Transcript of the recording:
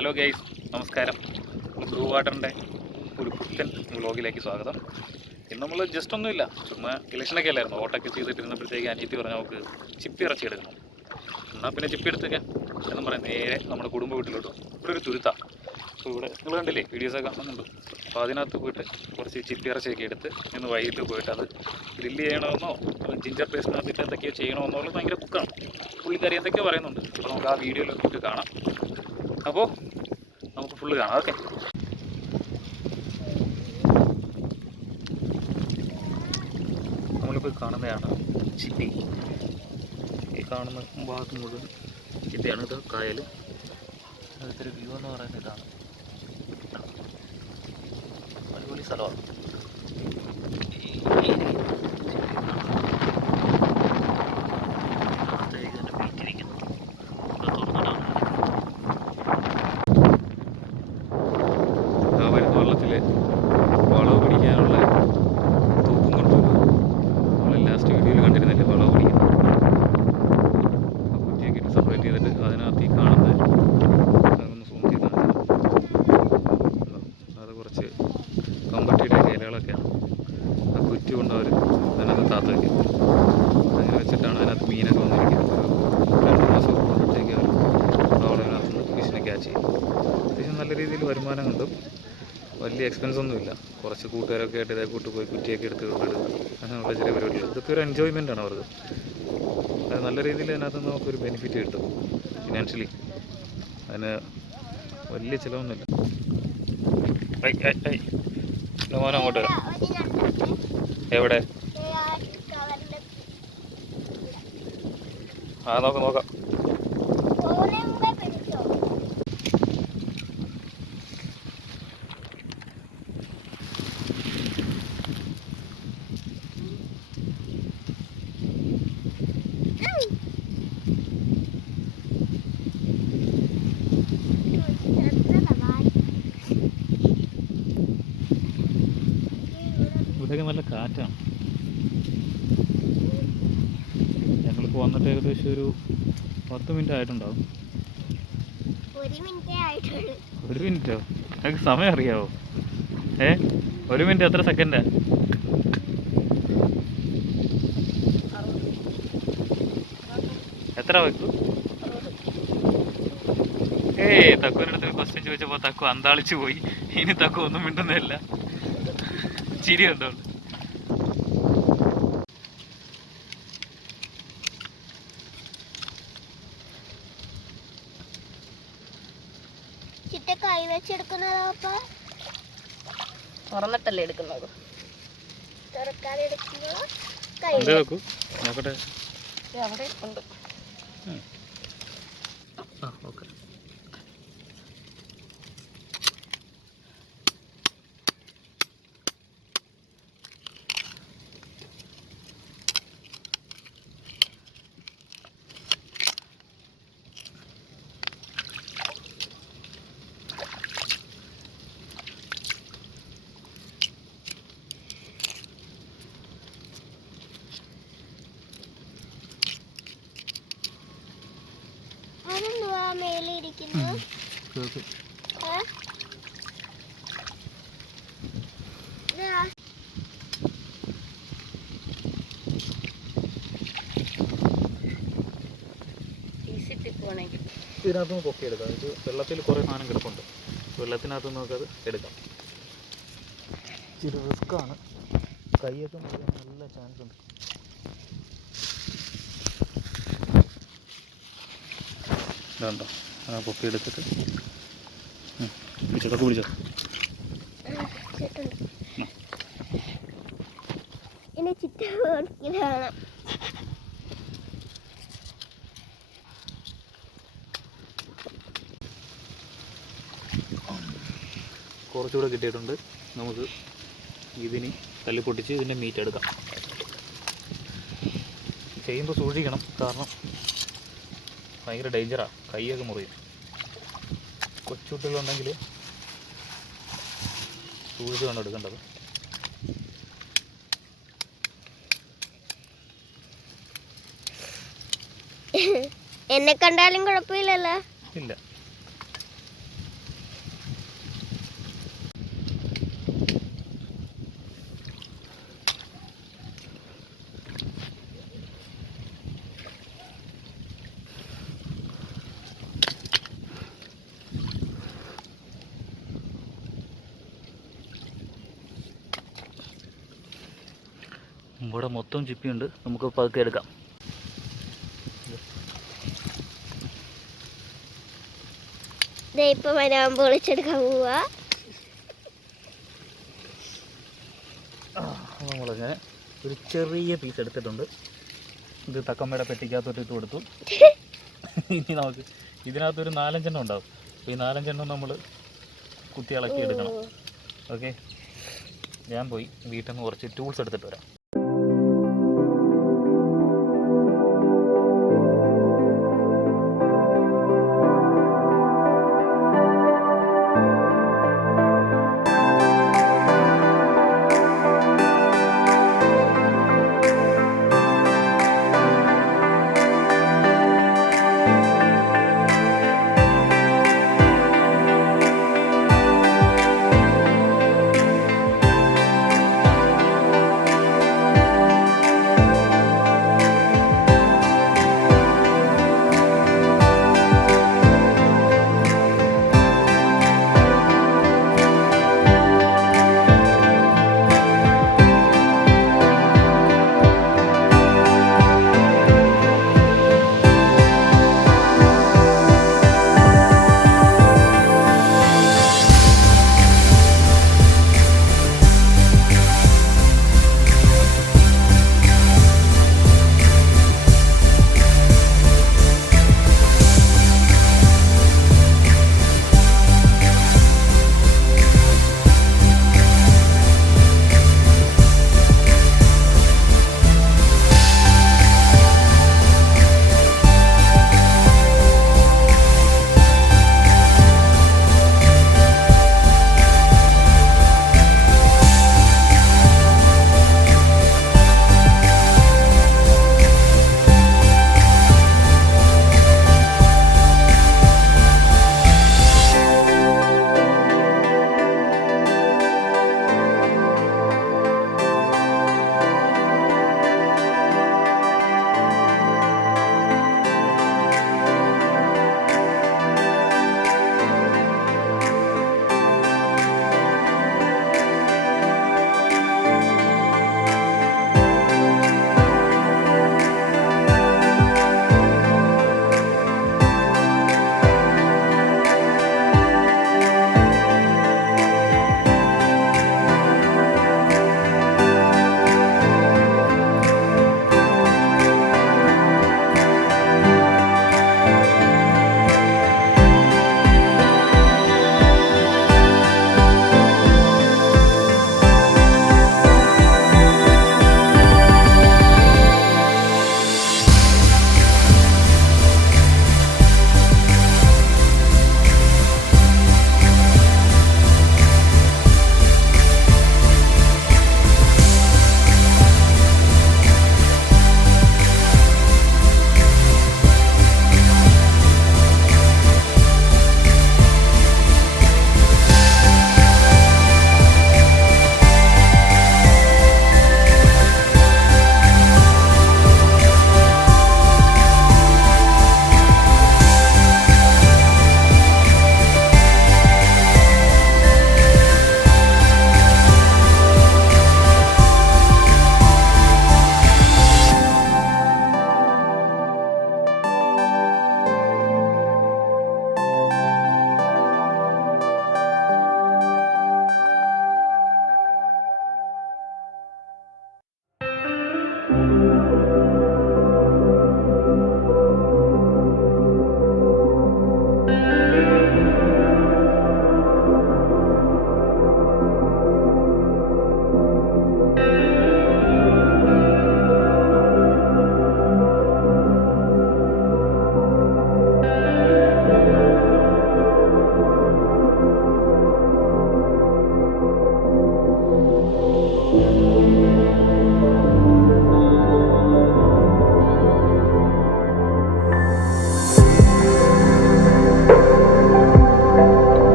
Hello guys, നമസ്കാരം. Blue വാട്ടറിൻ്റെ ഒരു പുത്തൻ വ്ളോഗിലേക്ക് സ്വാഗതം. ഇന്ന് നമ്മൾ ജസ്റ്റ് ഒന്നുമില്ല, ചുമ്മാ ഇലക്ഷനൊക്കെ അല്ലായിരുന്നു. വോട്ടൊക്കെ ചെയ്തിട്ടിരുന്നപ്പോഴത്തേക്ക് അനിയത്തി പറഞ്ഞാൽ നമുക്ക് ചിപ്പി ഇറച്ചി എടുക്കണം. എന്നാൽ പിന്നെ ചിപ്പി എടുത്തേക്കാം എന്നും പറയാം. നേരെ നമ്മുടെ കുടുംബ വീട്ടിലോട്ട് ഇവിടെ ഒരു തുരുത്താണ്. അപ്പോൾ ഇവിടെ നിങ്ങൾ കണ്ടില്ലേ, വീഡിയോസൊക്കെ കാണുന്നുണ്ട്. അപ്പോൾ അതിനകത്ത് പോയിട്ട് കുറച്ച് ചിപ്പി ഇറച്ചിയൊക്കെ എടുത്ത് ഇന്ന് വൈകിട്ട് പോയിട്ട് അത് ഗ്രില്ല് ചെയ്യണമെന്നോ ജിഞ്ചർ പേസ്റ്റിനകത്തിട്ട് എന്തൊക്കെയോ ചെയ്യണമെന്നുള്ളത് ഭയങ്കര കുക്കാണ്. പുള്ളിക്കാരി എന്തൊക്കെയോ പറയുന്നുണ്ട്. അപ്പോൾ നമുക്ക് ആ വീഡിയോയിലൊക്കെ പോയിട്ട് കാണാം. അപ്പോൾ നമുക്ക് ഫുള്ള് കാണാം. ഓക്കെ, നമ്മളിപ്പോൾ കാണുന്നതാണ് ചിപ്പി. ഈ കാണുന്ന ഭാഗത്ത് മുഴുവൻ ചിപ്പിയാണ്. ഇത് കായൽ. അതൊരു വ്യൂ എന്ന് പറയുന്നത് ഇതാണ്. അടിപൊളി സ്ഥലമാണ്. വെള്ളത്തിൽ വളവ് പിടിക്കാനുള്ള തൂക്കും കൊണ്ടുവരും. നമ്മൾ ലാസ്റ്റ് വീഡിയോയിൽ കണ്ടിരുന്നില്ലേ, വളവ് പിടിക്കുന്നത്. ആ കുറ്റിയൊക്കെ ഇട്ട് സെപ്പറേറ്റ് ചെയ്തിട്ട് അതിനകത്ത് ഈ കാണുന്നത് അതൊന്ന് സൂം ചെയ്താൽ അത് കുറച്ച് കമ്പട്ടിയുടെ ഇലകളൊക്കെയാണ്. ആ കുറ്റി കൊണ്ട് അവർ അതിനകത്ത് താത്ത് വയ്ക്കും. അങ്ങനെ വെച്ചിട്ടാണ് അതിനകത്ത് മീനൊക്കെ വന്നിരിക്കുന്നത്. ഒരു 2 മാസം കൊണ്ടത്തേക്ക് അവർ അവളതിനകത്ത് നിന്ന് ഫിഷിനെ ക്യാച്ച് ചെയ്യും. അത്യാവശ്യം നല്ല രീതിയിൽ വരുമാനം കിട്ടും. വലിയ എക്സ്പെൻസ് ഒന്നുമില്ല. കുറച്ച് കൂട്ടുകാരൊക്കെ ആയിട്ട് ഇതേ കൂട്ട് പോയി കുറ്റിയൊക്കെ എടുത്ത് ഇടുക, അങ്ങനെയുള്ള ചെറിയ പരിപാടികൾ. ഇതൊക്കെ ഒരു എൻജോയ്മെൻ്റാണ് അവർക്ക്. അത് നല്ല രീതിയിൽ അതിനകത്ത് നമുക്കൊരു ബെനിഫിറ്റ് കിട്ടും ഫിനാൻഷ്യലി. അതിന് വലിയ ചിലവൊന്നുമില്ല. മോനെ അങ്ങോട്ട് വരാം. എവിടെ? ആ നോക്കാം. ഇവിടെയൊക്കെ നല്ല കാറ്റാണ്. ഞങ്ങളിപ്പോൾ വന്നിട്ട് ഏകദേശം ഒരു 10 മിനിറ്റ് ആയിട്ടുണ്ടാവും. 1 മിനിറ്റോ? ഞങ്ങൾക്ക് സമയം അറിയാവോ? 1 മിനിറ്റ് എത്ര സെക്കൻഡാ? എത്ര വെക്കും? തക്കുവിൻ്റെ അടുത്ത് ക്വസ്റ്റ്യൻ ചോദിച്ചപ്പോൾ തക്കു അന്താളിച്ചു പോയി. ഇനി തക്കു ഒന്നും മിണ്ടുന്നില്ല, ചിരി കണ്ടോണ്ട്. കൈ വെച്ചെടുക്കുന്നതോ? തുറന്നിട്ടല്ലേ എടുക്കുന്നത്? തുറക്കാതെ എടുക്കുന്നതോ? നോക്കട്ടെ, അവിടെ ഉണ്ട്. ഓക്കെ. ഇതിനകത്ത് നിന്ന് പൊക്കിയെടുക്കാം. ഇത് വെള്ളത്തിൽ കുറേ സാധനം കിടപ്പുണ്ട്. വെള്ളത്തിനകത്ത് നമുക്കത് എടുക്കാം. ഇച്ചിരി റിസ്ക്കാണ്. കൈയൊക്കെ നല്ല ചാൻസ് ഉണ്ട്. ഇതുണ്ടോ? ആ പൊക്കിയെടുത്തിട്ട് പിടിച്ചോ. കുറച്ചുകൂടെ കിട്ടിയിട്ടുണ്ട്. നമുക്ക് ഇതിന് തല്ലിപ്പൊട്ടിച്ച് ഇതിൻ്റെ മീറ്റ് എടുക്കാം. ചെയ്യുമ്പോൾ സൂക്ഷിക്കണം, കാരണം ഭയങ്കര ഡേഞ്ചറാണ്. കൈയൊക്കെ മുറിയും. കൊച്ചുകുട്ടികളുണ്ടെങ്കിൽ സൂക്ഷിച്ച് വേണം എടുക്കേണ്ടത്. എന്നെ കണ്ടാലും കുഴപ്പമില്ലല്ലോ. ഇല്ല, ഇവിടെ മൊത്തം ചിപ്പിയുണ്ട്, നമുക്ക് പതുക്കെ എടുക്കാം. ഇപ്പൊ വരാകുമ്പോൾ വിളിച്ചെടുക്കാൻ പോവാ. നമ്മളിങ്ങനെ ഒരു ചെറിയ പീസ് എടുത്തിട്ടുണ്ട്. ഇത് തക്കമ്മയുടെ പെട്ടിക്കകത്തോട്ട് ഇട്ട് കൊടുത്തു. ഇനി നമുക്ക് ഇതിനകത്തൊരു 4-5 എണ്ണം ഉണ്ടാവും. ഈ 4-5 എണ്ണം നമ്മൾ കുത്തി ഇളക്കി എടുക്കണം. ഓക്കെ, ഞാൻ പോയി വീട്ടിൽ നിന്ന് കുറച്ച് ടൂൾസ് എടുത്തിട്ട് വരാം.